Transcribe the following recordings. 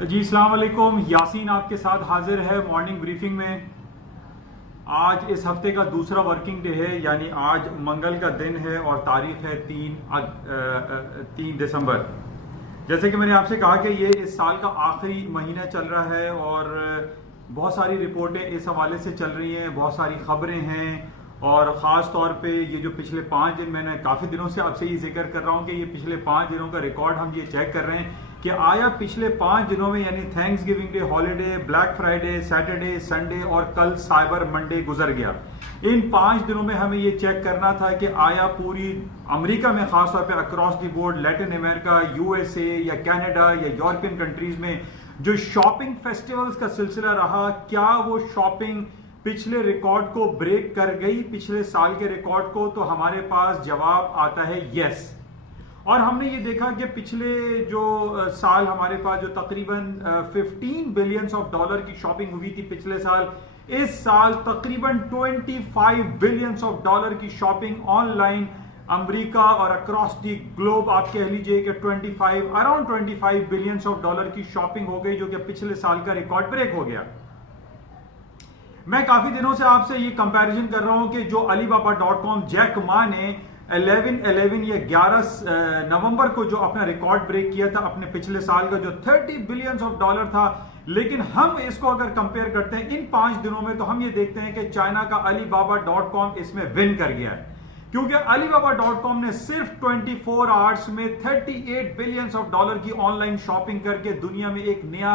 जी अस्सलाम वालेकुम। यासीन आपके साथ हाजिर है मॉर्निंग ब्रीफिंग में। आज इस हफ्ते का दूसरा वर्किंग डे है, यानी आज मंगल का दिन है और तारीख है 3 दिसंबर। जैसे कि मैंने आपसे कहा कि ये इस साल का आखिरी महीना चल रहा है और बहुत सारी रिपोर्टें इस हवाले से चल रही हैं, बहुत सारी खबरें हैं और ख़ास तौर पे ये जो पिछले 5 दिन, मैंने काफ़ी दिनों से आपसे ये जिक्र कर रहा हूँ कि ये पिछले 5 दिनों का रिकॉर्ड हम ये चेक कर रहे हैं कि आया पिछले 5 दिनों में, यानी thanks giving day holiday, black Friday, Saturday, Sunday और कल साइबर मंडे गुजर गया। इन 5 दिनों में हमें ये चेक करना था कि आया पूरी अमेरिका में, खासतौर पे across the board, Latin America, USA या कनाडा या यूरोपियन कंट्रीज में जो शॉपिंग फेस्टिवल्स का सिलसिला रहा, क्या वो शॉपिंग पिछले रिकॉर्ड को ब्रेक कर गई, पिछले साल के रिकॉर्ड को? तो हमारे पास जवाब आता है यस। और हमने ये देखा कि पिछले जो साल हमारे पास जो तकरीबन 15 बिलियंस ऑफ डॉलर की शॉपिंग हुई थी पिछले साल, इस साल तकरीबन 25 बिलियंस ऑफ डॉलर की शॉपिंग ऑनलाइन अमेरिका और अक्रॉस दी ग्लोब, आप कह लीजिए कि अराउंड 25 बिलियंस ऑफ डॉलर की शॉपिंग हो गई, जो कि पिछले साल का रिकॉर्ड ब्रेक हो गया। मैं काफी दिनों से आपसे ये कंपैरिजन कर रहा हूं कि जो alibaba.com, जैक मा ने 11 या 11 नवंबर को जो अपना रिकॉर्ड ब्रेक किया था अपने पिछले साल का, जो 30 बिलियंस ऑफ डॉलर था, लेकिन हम इसको अगर कंपेयर करते हैं इन 5 दिनों में, तो हम ये देखते हैं कि चाइना का alibaba.com इसमें विन कर गया है, क्योंकि alibaba.com ने सिर्फ 24 आवर्स में 38 बिलियंस ऑफ डॉलर की ऑनलाइन शॉपिंग करके दुनिया में एक नया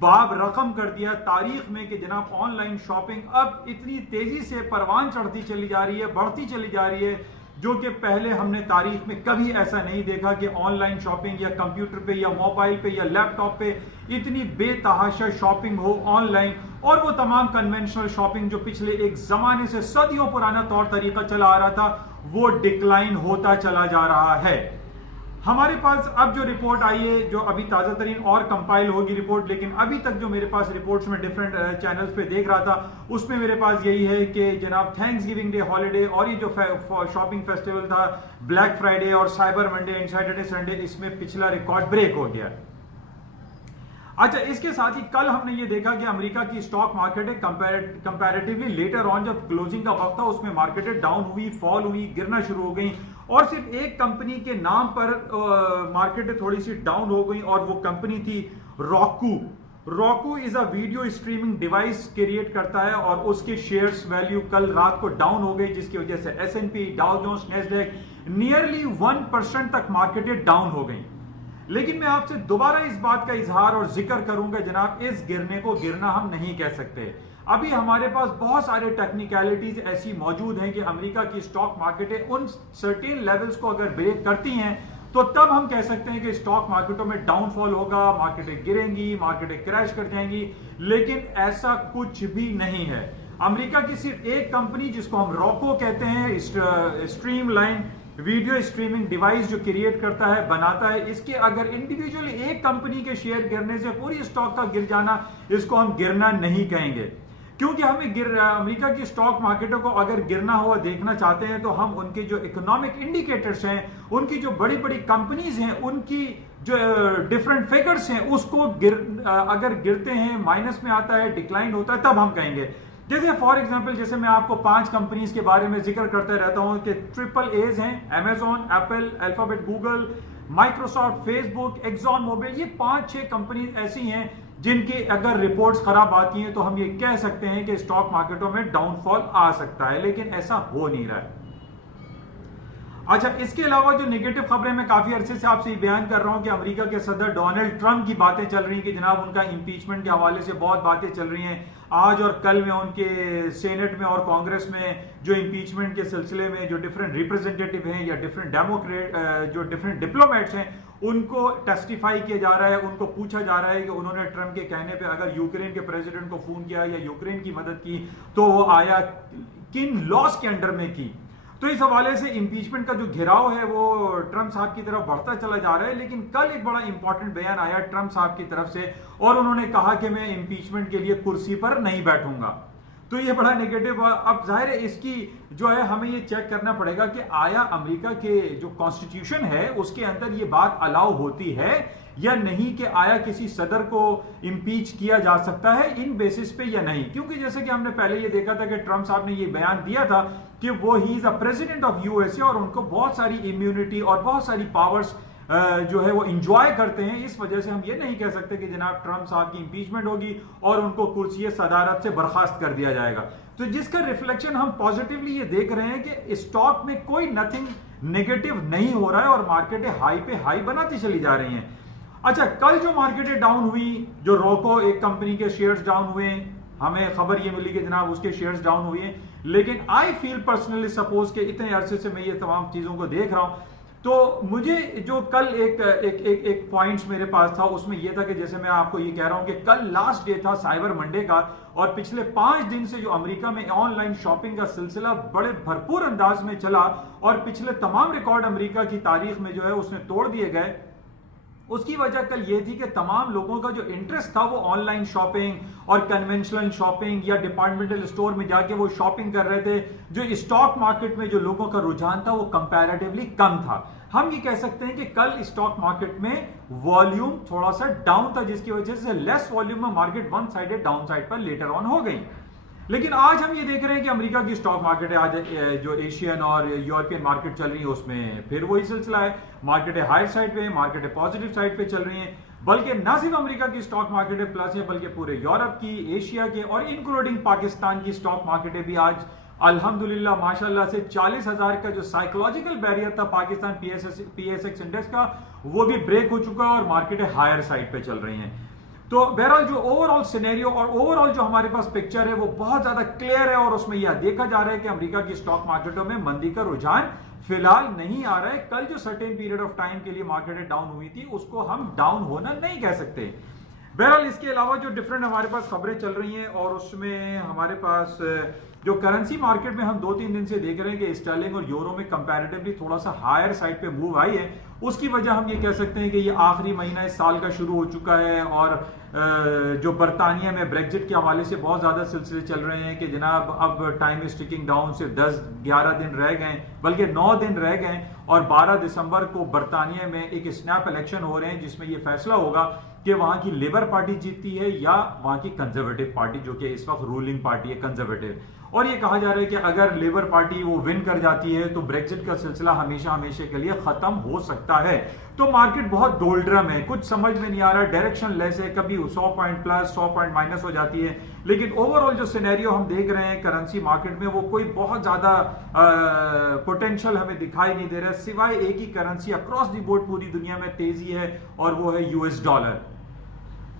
बाब रकम कर दिया तारीख में कि जनाब ऑनलाइन शॉपिंग अब इतनी तेजी से परवान चढ़ती चली जा रही है, बढ़ती चली जा रही है, जो कि पहले हमने तारीख में कभी ऐसा नहीं देखा कि ऑनलाइन शॉपिंग या कंप्यूटर पे या मोबाइल पे या लैपटॉप पे इतनी बेतहाशा शॉपिंग हो ऑनलाइन। और वो तमाम कन्वेंशनल शॉपिंग जो पिछले एक जमाने से सदियों पुराना तौर तरीका चला आ रहा था, वो डिक्लाइन होता चला जा रहा है। हमारे पास अब जो रिपोर्ट आई है, जो अभी ताजा तरीन और कंपाइल होगी रिपोर्ट, लेकिन अभी तक जो मेरे पास रिपोर्ट्स में डिफरेंट चैनल्स पे देख रहा था, उसमें मेरे पास यही है कि जनाब थैंक्स गिविंग डे हॉलीडे और ये जो शॉपिंग फेस्टिवल था, ब्लैक फ्राइडे और cyber Monday and Saturday Sunday, इसमें पिछला रिकॉर्ड ब्रेक हो गया। अच्छा, इसके साथ ही कल हमने ये देखा कि अमेरिका की स्टॉक मार्केट है कंपैरेटिवली लेटर ऑन, जब क्लोजिंग का वक्त था, उसमें मार्केटें डाउन हुई, फॉल हुई, गिरना शुरू हो गई और सिर्फ एक कंपनी के नाम पर मार्केटें थोड़ी सी डाउन हो गई और वो कंपनी थी roku। roku is a video streaming device create करता है और उसके शेयर्स वैल्यू कल रात को डाउन हो गई, जिसकी वजह से S&P, Dow Jones, Nasdaq nearly 1% तक मार्केटें डाउन हो गई। लेकिन मैं आपसे दोबारा इस बात का इजहार और जिक्र करूंगा, जनाब इस गिरने को गिरना हम नहीं कह सकते। अभी हमारे पास बहुत सारे टेक्निकलिटीज ऐसी मौजूद हैं कि अमेरिका की स्टॉक मार्केटें उन सर्टेन लेवल्स को अगर ब्रेक करती हैं, तो तब हम कह सकते हैं कि स्टॉक मार्केटों में डाउनफॉल होगा, मार्केटें गिरेंगी, मार्केटें क्रैश कर जाएंगी, लेकिन ऐसा कुछ भी नहीं है। अमेरिका की सिर्फ एक कंपनी, जिसको हम roku कहते हैं, स्ट्रीमलाइन वीडियो स्ट्रीमिंग डिवाइस जो क्रिएट करता है, बनाता है, इसके अगर इंडिविजुअली एक कंपनी के शेयर गिरने से पूरी स्टॉक का गिर जाना, इसको हम गिरना नहीं कहेंगे, क्योंकि हमें अमेरिका की स्टॉक मार्केटों को अगर गिरना हुआ देखना चाहते हैं, तो हम उनके जो इकोनॉमिक इंडिकेटर्स हैं, उनकी जो बड़ी बड़ी कंपनीज हैं, उनकी जो डिफरेंट फिगर्स हैं, उसको अगर गिरते हैं, माइनस में आता है, डिक्लाइन होता है, तब हम कहेंगे। जैसे फॉर एग्जांपल, जैसे मैं आपको 5 कंपनीज के बारे में जिक्र करते रहता हूं कि ट्रिपल एज हैं, Amazon, Apple, Alphabet, Google, Microsoft, Facebook, Exxon Mobil, ये 5-6 कंपनीज ऐसी हैं जिनकी अगर रिपोर्ट्स खराब आती हैं तो हम ये कह सकते हैं कि स्टॉक मार्केटों में डाउनफॉल आ सकता है, लेकिन ऐसा हो नहीं रहा है। अच्छा, इसके अलावा जो नेगेटिव खबरें मैं काफी अरसे से आपसे बयान कर रहा हूं कि अमेरिका के सदर डोनाल्ड ट्रंप की बातें चल रही हैं कि जनाब उनका इंपीचमेंट के हवाले से बहुत बातें चल रही हैं। आज और कल में उनके सेनेट में और कांग्रेस में जो इंपीचमेंट के सिलसिले में जो डिफरेंट रिप्रेजेंटेटिव हैं या डिफरेंट डिप्लोमेट्स हैं, उनको टेस्टिफाई किया जा रहा है, उनको पूछा जा रहा है कि उन्होंने ट्रंप के कहने पे अगर यूक्रेन के प्रेसिडेंट को फोन किया या यूक्रेन की मदद की, तो वो आया किन लॉस के अंडर में की। तो इस हवाले से इंपीचमेंट का जो घेराव है वो ट्रंप साहब की तरफ बढ़ता चला जा रहा है। लेकिन कल एक बड़ा इंपॉर्टेंट बयान आया ट्रंप साहब की तरफ से और उन्होंने कहा कि मैं इंपीचमेंट के लिए कुर्सी पर नहीं बैठूंगा। तो ये बड़ा नेगेटिव। अब जाहिर है इसकी जो है हमें ये चेक करना पड़ेगा कि आया अमेरिका के जो कॉन्स्टिट्यूशन है उसके अंदर ये बात अलाउ होती है या नहीं, कि आया किसी सदर को इंपीच किया जा सकता है इन बेसिस पे या नहीं। क्योंकि जैसे कि हमने पहले ये देखा था कि ट्रंप साहब ने ये बयान दिया था कि वो he is a president of USA और उनको बहुत सारी इम्यूनिटी और बहुत सारी पावर्स जो है वो इंजॉय करते हैं। इस वजह से हम ये नहीं कह सकते कि जनाब ट्रंप साहब की इंपीचमेंट होगी और उनको कुर्सी सदारत से बर्खास्त कर दिया जाएगा। तो जिसका रिफ्लेक्शन हम पॉजिटिवली ये देख रहे हैं कि स्टॉक में कोई नथिंग नेगेटिव नहीं हो रहा है और मार्केटें हाई पे हाई बनाती चली जा रही हैं। अच्छा, कल जो मार्केटें डाउन हुई, जो रोको एक कंपनी के शेयर्स डाउन हुए, हमें खबर ये मिली कि जनाब उसके शेयर्स डाउन हुए हैं, लेकिन आई फील पर्सनली सपोज के इतने अरसे से मैं ये तमाम चीजों को देख रहा हूं, तो मुझे जो कल एक पॉइंट्स मेरे पास था उसमें यह था कि जैसे मैं आपको ये कह रहा हूं कि कल लास्ट डे था साइबर मंडे का, और पिछले 5 दिन से जो अमेरिका में ऑनलाइन शॉपिंग का सिलसिला बड़े भरपूर अंदाज में चला और पिछले तमाम रिकॉर्ड अमेरिका की तारीख में जो है उसने तोड़ दिए गए। उसकी वजह कल ये थी कि तमाम लोगों का जो इंटरेस्ट था वो ऑनलाइन शॉपिंग और कन्वेंशनल शॉपिंग या डिपार्टमेंटल स्टोर में जाके वो शॉपिंग कर रहे थे। जो स्टॉक मार्केट में जो लोगों का रुझान था वो कंपैरेटिवली कम था। हम ये कह सकते हैं कि कल स्टॉक मार्केट में वॉल्यूम थोड़ा सा डाउन था, जिसकी वजह से लेस वॉल्यूम में market one sided down side पर लेटर ऑन हो गई। लेकिन आज हम ये देख रहे हैं कि अमेरिका की स्टॉक मार्केट है, आज जो एशियन और यूरोपियन मार्केट चल रही है उसमें फिर वही सिलसिला है। मार्केट है हायर साइड पे, मार्केट है पॉजिटिव साइड पे चल रही है। बल्कि न सिर्फ अमेरिका की स्टॉक मार्केट है प्लस है, बल्कि पूरे यूरोप की, एशिया के और इंक्लूडिंग पाकिस्तान की स्टॉक मार्केट भी आज अल्हम्दुलिल्लाह माशाल्लाह से 40,000 का जो साइकोलॉजिकल बैरियर था पाकिस्तान पीएसएक्स इंडेक्स का, वो भी ब्रेक हो चुका है और मार्केट हायर साइड पे चल रही हैं। तो बहरहाल जो ओवरऑल सिनेरियो और ओवरऑल जो हमारे पास पिक्चर है वो बहुत ज्यादा क्लियर है और उसमें यह देखा जा रहा है कि अमेरिका की स्टॉक मार्केटों में मंदी का रुझान फिलहाल नहीं आ रहा है। कल जो सर्टेन पीरियड ऑफ टाइम के लिए मार्केट डाउन हुई थी उसको हम डाउन होना नहीं कह सकते। बहरहाल इसके अलावा जो डिफरेंट हमारे पास खबरें चल रही हैं और उसमें हमारे पास जो करेंसी मार्केट में हम 2-3 दिन से देख रहे हैं कि स्टर्लिंग और यूरो में कंपैरेटिवली थोड़ा सा हायर साइड पे मूव आई है। उसकी वजह हम ये कह सकते हैं कि ये आखिरी महीना इस साल का शुरू हो चुका है और जो बरतानिया में ब्रेग्जिट के हवाले से बहुत ज्यादा सिलसिले चल रहे हैं कि जनाब अब टाइम इज टिकिंग डाउन, सिर्फ 10-11 दिन रह गए, बल्कि 9 दिन रह गए और 12 दिसंबर को बरतानिया में एक स्नैप इलेक्शन हो रहे हैं जिसमें यह फैसला होगा कि वहां की लेबर पार्टी जीतती है या वहां की कंजर्वेटिव पार्टी जो कि इस वक्त रूलिंग पार्टी है कंजर्वेटिव। और ये कहा जा रहा है कि अगर लेबर पार्टी वो विन कर जाती है तो ब्रेक्जिट का सिलसिला हमेशा हमेशा के लिए खत्म हो सकता है। तो मार्केट बहुत डोल्ड्रम है, कुछ समझ में नहीं आ रहा, डायरेक्शन लेस है, कभी 100 पॉइंट प्लस 100 पॉइंट माइनस हो जाती है। लेकिन ओवरऑल जो सिनेरियो हम देख रहे हैं करेंसी मार्केट में वो कोई बहुत ज्यादा पोटेंशियल हमें दिखाई नहीं दे रहा है, सिवाय एक ही करेंसी अक्रॉस द बोर्ड पूरी दुनिया में तेजी है और वो है यूएस डॉलर,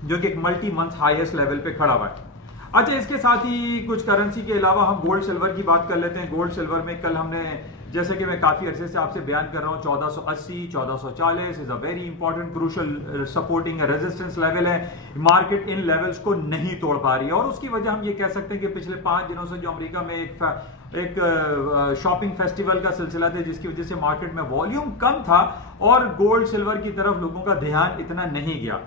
जो कि एक मल्टी मंथ हाईएस्ट लेवल पे खड़ा हुआ है। अच्छा, इसके साथ ही कुछ करेंसी के अलावा हम गोल्ड सिल्वर की बात कर लेते हैं। गोल्ड सिल्वर में कल हमने, जैसे कि मैं काफी अरसे से आपसे बयान कर रहा हूं, 1480 1440 is a very important crucial supporting resistance level है। मार्केट इन लेवल्स को नहीं तोड़ पा रही है और उसकी वजह हम ये कह सकते हैं कि पिछले 5 दिनों से जो अमेरिका में एक शॉपिंग फेस्टिवल का सिलसिला था जिसकी वजह से मार्केट में वॉल्यूम कम था और गोल्ड सिल्वर की तरफ लोगों का ध्यान इतना नहीं गया।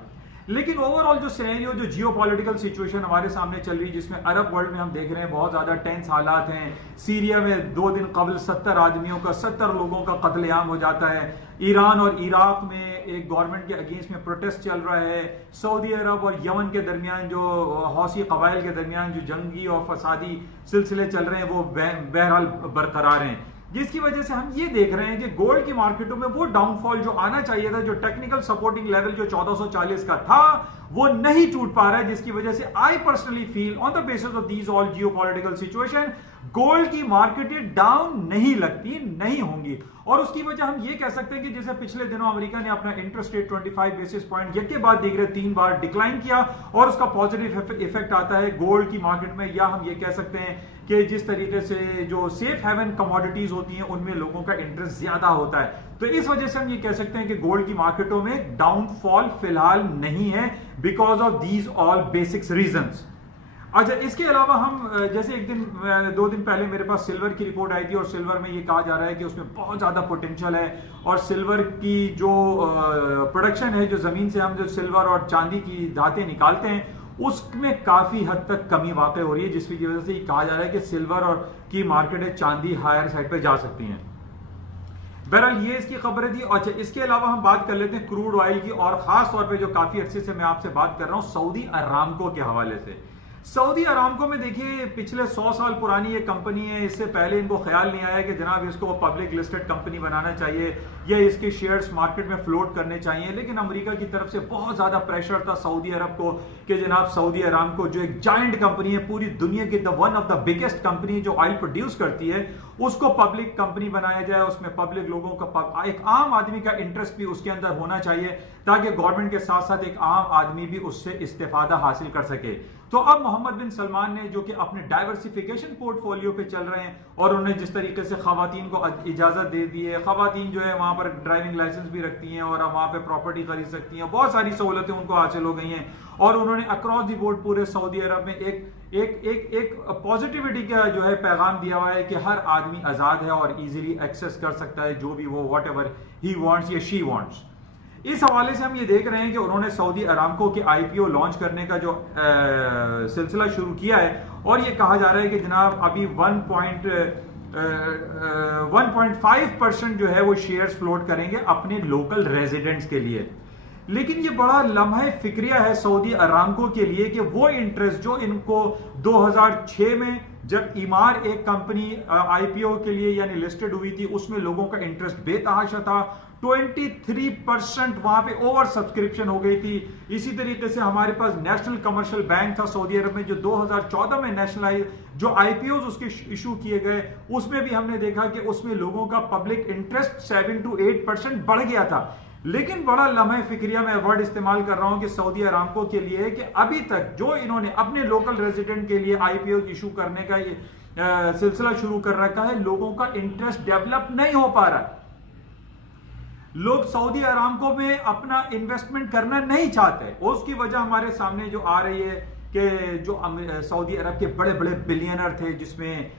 लेकिन ओवरऑल जो सिनेरियो, जो जियोपॉलिटिकल सिचुएशन हमारे सामने चल रही है जिसमें अरब वर्ल्ड में हम देख रहे हैं बहुत ज्यादा टेंस हालात हैं। सीरिया में 2 दिन कबल 70 आदमियों का, 70 लोगों का कत्लेआम हो जाता है। ईरान और इराक में एक गवर्नमेंट के अगेंस्ट में प्रोटेस्ट चल रहा है। सऊदी अरब और यमन के दरमियान जो हौसी कबाइल के दरमियान जो जंगी और फसादी सिलसिले चल रहे हैं वो बहरहाल बरकरार हैं, जिसकी वजह से हम ये देख रहे हैं कि गोल्ड की मार्केटों में वो डाउनफॉल जो आना चाहिए था, जो टेक्निकल सपोर्टिंग लेवल जो 1440 का था, वो नहीं टूट पा रहा है। जिसकी वजह से I personally feel on the basis of these all geopolitical situation gold की मार्केटें डाउन नहीं लगती, नहीं होंगी। और उसकी वजह हम ये कह सकते हैं कि जैसे पिछले दिनों अमेरिका ने अपना इंटरेस्ट रेट 25 बेसिस पॉइंट एक के बाद देख रहे 3 बार डिक्लाइन किया और उसका पॉजिटिव इफेक्ट आता है गोल्ड की मार्केट में। या हम ये कह सकते हैं कि जिस तरीके से जो सेफ हेवन कमोडिटीज होती हैं उनमें लोगों का इंटरेस्ट ज्यादा होता है, तो इस वजह से हम ये कह सकते हैं कि गोल्ड की मार्केटों में डाउनफॉल फिलहाल नहीं है because of these all basics reasons. अच्छा, इसके अलावा हम जैसे 2 दिन पहले मेरे पास सिल्वर की रिपोर्ट आई थी और सिल्वर में ये कहा जा रहा है कि उसमें बहुत ज्यादा पोटेंशियल है और सिल्वर की जो प्रोडक्शन है, जो जमीन से हम जो सिल्वर और चांदी की धातें निकालते हैं उसमें काफी हद तक कमी वाकई हो रही है, जिसकी वजह से ये कहा जा रहा है कि सिल्वर और की मार्केट है चांदी हायर साइड पे जा सकती हैं। बहरहाल ये इसकी खबरें थी। अच्छा, इसके अलावा हम बात कर लेते हैं क्रूड ऑयल की, और खास तौर पे जो काफी अरसे से मैं आपसे बात कर रहा हूं सऊदी अरामको के हवाले से। सऊदी अरामको में देखिए पिछले 100 साल पुरानी ये कंपनी है। इससे पहले इनको ख्याल नहीं आया कि जनाब इसको पब्लिक लिस्टेड कंपनी बनाना चाहिए या इसके शेयर्स मार्केट में फ्लोट करने चाहिए, लेकिन अमेरिका की तरफ से बहुत ज्यादा प्रेशर था सऊदी अरब को कि जनाब सऊदी अरामको जो एक जायंट कंपनी है, पूरी दुनिया की one of the biggest company जो ऑयल प्रोड्यूस करती है, उसको पब्लिक कंपनी बनाया जाए। उसमें पब्लिक लोगों का, एक आम आदमी का इंटरेस्ट भी उसके अंदर होना चाहिए ताकि गवर्नमेंट के साथ साथ एक आम आदमी भी उससे इस्तेफादा हासिल कर सके। तो अब मोहम्मद बिन सलमान ने, जो कि अपने डाइवर्सिफिकेशन पोर्टफोलियो पे चल रहे हैं, और उन्होंने जिस तरीके से खवातीन को इजाजत दे दी है, खवातीन जो है वहां पर ड्राइविंग लाइसेंस भी रखती हैं और वहां पे प्रॉपर्टी खरीद सकती हैं, बहुत सारी सहूलतें उनको हासिल हो गई हैं, और उन्होंने अक्रॉस द बोर्ड पूरे सऊदी अरब में एक पॉजिटिविटी का जो है पैगाम दिया हुआ है कि हर आदमी आजाद है और इजीली एक्सेस कर सकता है जो भी वो व्हाट एवर ही वांट्स या शी वांट्स। इस हवाले से हम ये देख रहे हैं कि उन्होंने सऊदी अरामको के आईपीओ लॉन्च करने का जो सिलसिला शुरू किया है, और ये कहा जा रहा है कि जनाब अभी 1.5% जो है वो शेयर्स फ्लोट करेंगे अपने लोकल रेजिडेंट्स के लिए। लेकिन ये बड़ा लम्हा फिक्रिया है सऊदी अरामको के लिए कि वो इंटरेस्ट जो इनको 2006 में जब ईमार एक कंपनी आईपीओ के लिए यानी लिस्टेड हुई थी, उसमें लोगों का इंटरेस्ट बेतहाशा था, 23% वहां पे ओवर सब्सक्रिप्शन हो गई थी। इसी तरीके से हमारे पास नेशनल कमर्शियल बैंक था सऊदी अरब में, जो 2014 में नेशनलाइज जो आईपीओ उसके इशू किए गए, उसमें भी हमने देखा कि उसमें लोगों का पब्लिक इंटरेस्ट 7 to 8% बढ़ गया था। लेकिन बड़ा लम्हा फिक्रिया मैं वर्ड इस्तेमाल कर रहा हूं कि सऊदी अरामको के लिए कि अभी तक जो इन्होंने अपने लोकल रेजिडेंट के लिए आईपीओ इशू करने का सिलसिला शुरू कर रखा है, लोगों का इंटरेस्ट डेवलप नहीं हो पा रहा। लोग सऊदी अरामको में अपना इन्वेस्टमेंट करना नहीं चाहते। उसकी वजह हमारे सामने जो आ रही है कि जो सऊदी अरब के बड़े बड़े बिलियनर थे, जिसमें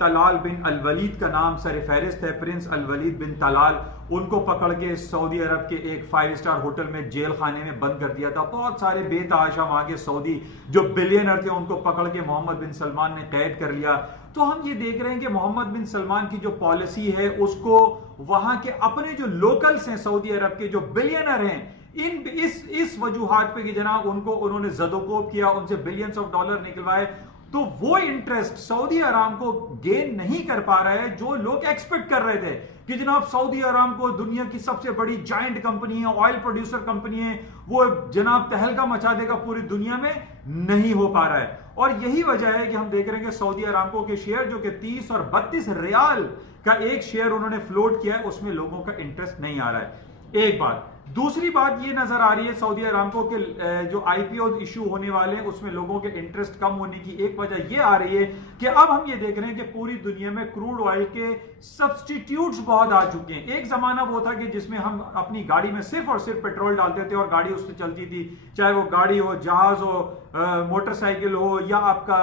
तलाल बिन अल वलीद का नाम सर फहरिस्त है, प्रिंस अल वलीद बिन तलाल, उनको पकड़ के सऊदी अरब के एक 5 स्टार होटल में जेल खाने में बंद कर दिया था। बहुत सारे बेतहाशा वहां के सऊदी जो बिलियनर थे उनको पकड़ के मोहम्मद बिन सलमान ने कैद कर लिया। तो हम ये देख रहे हैं कि मोहम्मद बिन सलमान की जो पॉलिसी है उसको वहां के अपने जो लोकल्स हैं सऊदी अरब के जो बिलियनर हैं, इस वजूहात पे कि जनाब उन्होंने जदोकोब किया, उनसे बिलियंस ऑफ डॉलर निकलवाए, तो वो इंटरेस्ट सऊदी अरामको गेन नहीं कर पा रहा है जो लोग एक्सपेक्ट कर रहे थे कि जनाब सऊदी अरामको दुनिया की सबसे बड़ी जायंट कंपनी है, ऑयल प्रोड्यूसर कंपनी है, वो जनाब तहलका मचा देगा पूरी दुनिया में, नहीं हो पा रहा है। और यही वजह है कि हम देख रहे हैं कि सऊदी अरामको के शेयर जो कि 30 और 32 रियाल का एक शेयर उन्होंने फ्लोट किया है, उसमें लोगों का इंटरेस्ट नहीं आ रहा है। एक बात। दूसरी बात ये नजर आ रही है सऊदी अरामको के जो आईपीओ इशू होने वाले हैं उसमें लोगों के इंटरेस्ट कम होने की एक वजह ये आ रही है कि अब हम ये देख रहे हैं कि पूरी दुनिया में क्रूड ऑयल के सब्स्टिट्यूट्स बहुत आ चुके हैं। एक जमाना वो था कि जिसमें हम अपनी गाड़ी में सिर्फ और सिर्फ पेट्रोल डालते थे और गाड़ी उससे चलती थी, चाहे वो गाड़ी हो, जहाज हो, मोटरसाइकिल हो या आपका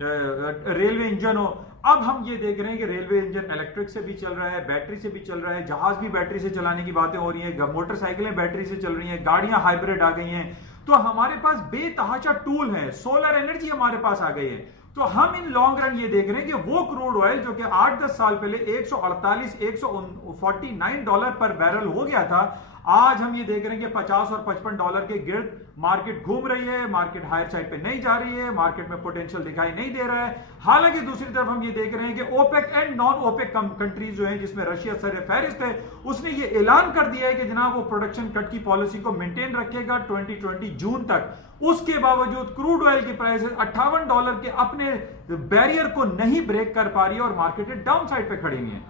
रेलवे इंजन हो। अब हम ये देख रहे हैं कि रेलवे इंजन इलेक्ट्रिक से भी चल रहा है, बैटरी से भी चल रहा है, जहाज भी बैटरी से चलाने की बातें हो रही हैं, मोटरसाइकिलें बैटरी से चल रही हैं, गाड़ियां हाइब्रिड आ गई हैं। तो हमारे पास बेतहाशा टूल है, सोलर एनर्जी हमारे पास आ गई है। तो हम इन लॉन्ग रन ये देख रहे हैं कि वो क्रूड ऑयल जो कि 8-10 साल पहले 148-149 डॉलर पर बैरल हो गया था, आज हम ये देख रहे हैं कि 50 और 55 डॉलर के गिर्द मार्केट घूम रही है, मार्केट हायर साइड पे नहीं जा रही है, मार्केट में पोटेंशियल दिखाई नहीं दे रहा है। हालांकि दूसरी तरफ हम ये देख रहे हैं कि OPEC and non OPEC countries जो हैं, जिसमें रशिया सर फहरिस्त है, उसने ये ऐलान कर दिया है कि जनाब वो प्रोडक्शन कट की पॉलिसी को मेंटेन रखेगा 2020 जून तक। उसके बावजूद क्रूड ऑयल की प्राइसेस 58 डॉलर के अपने बैरियर को नहीं ब्रेक कर पा रही है और मार्केट डाउन साइड पे खड़ी हुई है।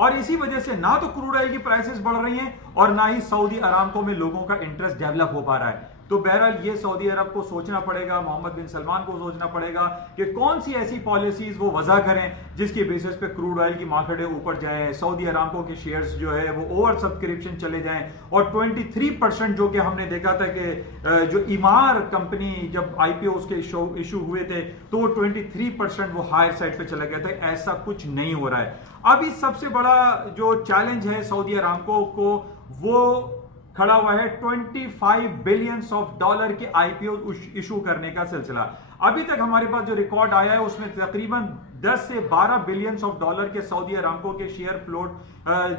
और इसी वजह से ना तो क्रूड ऑयल की प्राइसेस बढ़ रही हैं और ना ही सऊदी अरामको में लोगों का इंटरेस्ट डेवलप हो पा रहा है। तो बहरहाल ये सऊदी अरब को सोचना पड़ेगा, मोहम्मद बिन सलमान को सोचना पड़ेगा कि कौन सी ऐसी पॉलिसीज वो वजह करें जिसकी बेसिस पे क्रूड ऑयल की मार्केटें ऊपर जाएं, सऊदी अरामको के शेयर्स जो है वो ओवर सब्सक्रिप्शन चले जाएं, और 23% जो कि हमने देखा था कि जो ईमार कंपनी जब आईपीओ उसके इशू हुए थे तो वो 23% वो हायर साइड पे चला गया था। ऐसा कुछ नहीं हो रहा है। अभी सबसे बड़ा जो चैलेंज है सऊदी अरामको को वो खड़ा हुआ है 25 बिलियंस ऑफ डॉलर के आईपीओ इशू करने का सिलसिला। अभी तक हमारे पास जो रिकॉर्ड आया है उसमें तकरीबन 10 से 12 बिलियंस ऑफ डॉलर के सऊदी अरामको के शेयर फ्लोट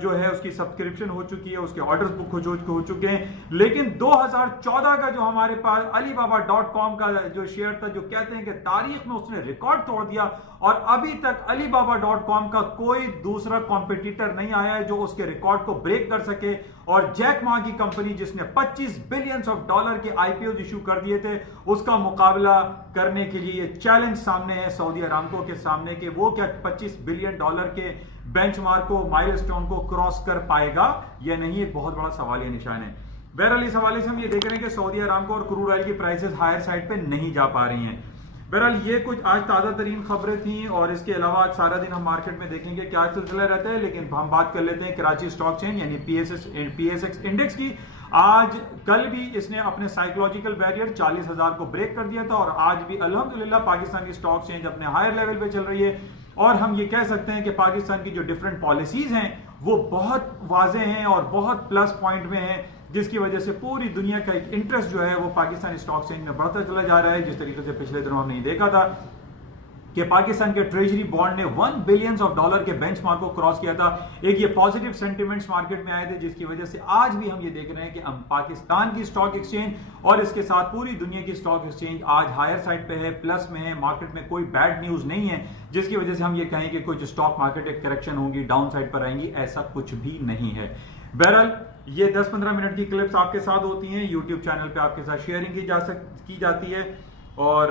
जो है उसकी सब्सक्रिप्शन हो चुकी है, उसके ऑर्डर्स बुक हो चुके हैं। लेकिन 2014 का जो हमारे पास alibaba.com का जो शेयर था, जो कहते हैं कि तारीख में उसने रिकॉर्ड तोड़ दिया, और अभी तक alibaba.com का कोई दूसरा कॉम्पिटिटर नहीं आया है जो उसके रिकॉर्ड को ब्रेक कर सके। और जैक मा की कंपनी जिसने 25 बिलियंस ऑफ डॉलर के आईपीओ इशू कर दिए थे, उसका मुकाबला करने के लिए ये चैलेंज सामने है सऊदी अरामको के सामने कि वो क्या 25 बिलियन डॉलर के बेंचमार्क को, माइलस्टोन को क्रॉस कर पाएगा या नहीं। एक बहुत बड़ा सवालिया निशान है। बहरहाल इस हवाले से हम ये देख रहे हैं कि सऊदी अरामको और क्रूड ऑयल की प्राइसेस हायर साइड पे नहीं जा पा रही हैं। बहरहाल ये कुछ आज ताजा तरीन खबरें थी, और इसके अलावा आज सारा दिन हम मार्केट में देखेंगे क्या सिलसिला रहता है। लेकिन हम बात कर लेते हैं कराची स्टॉक चेन यानी पीएसएक्स इंडेक्स की। आज कल भी इसने अपने साइकोलॉजिकल बैरियर 40,000 को ब्रेक कर दिया था, और आज भी अल्हम्दुलिल्लाह पाकिस्तान की स्टॉक चेंज अपने हायर लेवल पे चल रही है। और हम ये कह सकते हैं कि पाकिस्तान की जो डिफरेंट पॉलिसीज हैं वो बहुत वाजे हैं और बहुत प्लस पॉइंट में हैं, जिसकी वजह से पूरी दुनिया का एक इंटरेस्ट जो है वो पाकिस्तान स्टॉक एक्सचेंज में बढ़ता चला जा रहा है। जिस तरीके से पिछले दिनों हमने देखा था कि पाकिस्तान के ट्रेजरी बॉन्ड ने 1 बिलियन ऑफ डॉलर के बेंचमार्क को क्रॉस किया था। एक ये पॉजिटिव सेंटिमेंट्स मार्केट में आए थे, जिसकी वजह से आज भी हम ये देख रहे हैं कि हम पाकिस्तान की स्टॉक एक्सचेंज और इसके साथ पूरी दुनिया की स्टॉक एक्सचेंज आज हायर साइड पे है, प्लस में है। मार्केट में कोई बैड न्यूज नहीं है जिसकी वजह से हम ये कहें कि कुछ स्टॉक मार्केट एक करेक्शन होगी, डाउन साइड पर आएंगी, ऐसा कुछ भी नहीं है। बहरहाल ये 10-15 मिनट की क्लिप्स आपके साथ होती हैं, यूट्यूब चैनल पे आपके साथ शेयरिंग की जाती है और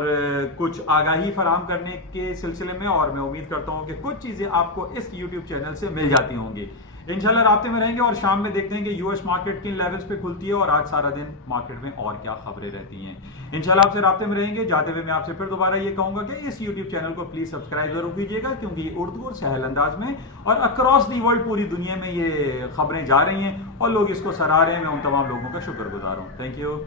कुछ आगाही फराहम करने के सिलसिले में, और मैं उम्मीद करता हूं कि कुछ चीजें आपको इस यूट्यूब चैनल से मिल जाती होंगी। इंशाल्लाह राब्ते में रहेंगे और शाम में देखते हैं कि यूएस मार्केट किन लेवल्स पे खुलती है और आज सारा दिन मार्केट में और क्या खबरें रहती हैं। इंशाल्लाह आपसे राब्ते में रहेंगे। जाते हुए मैं आपसे फिर दोबारा ये कहूंगा कि इस यूट्यूब चैनल को प्लीज सब्सक्राइब जरूर कीजिएगा, क्योंकि ये उर्दू और सहल अंदाज में और अक्रॉस दी वर्ल्ड पूरी दुनिया में ये खबरें जा रही हैं और लोग इसको सराह रहे हैं। मैं उन तमाम लोगों का शुक्रगुजार हूं। Thank you.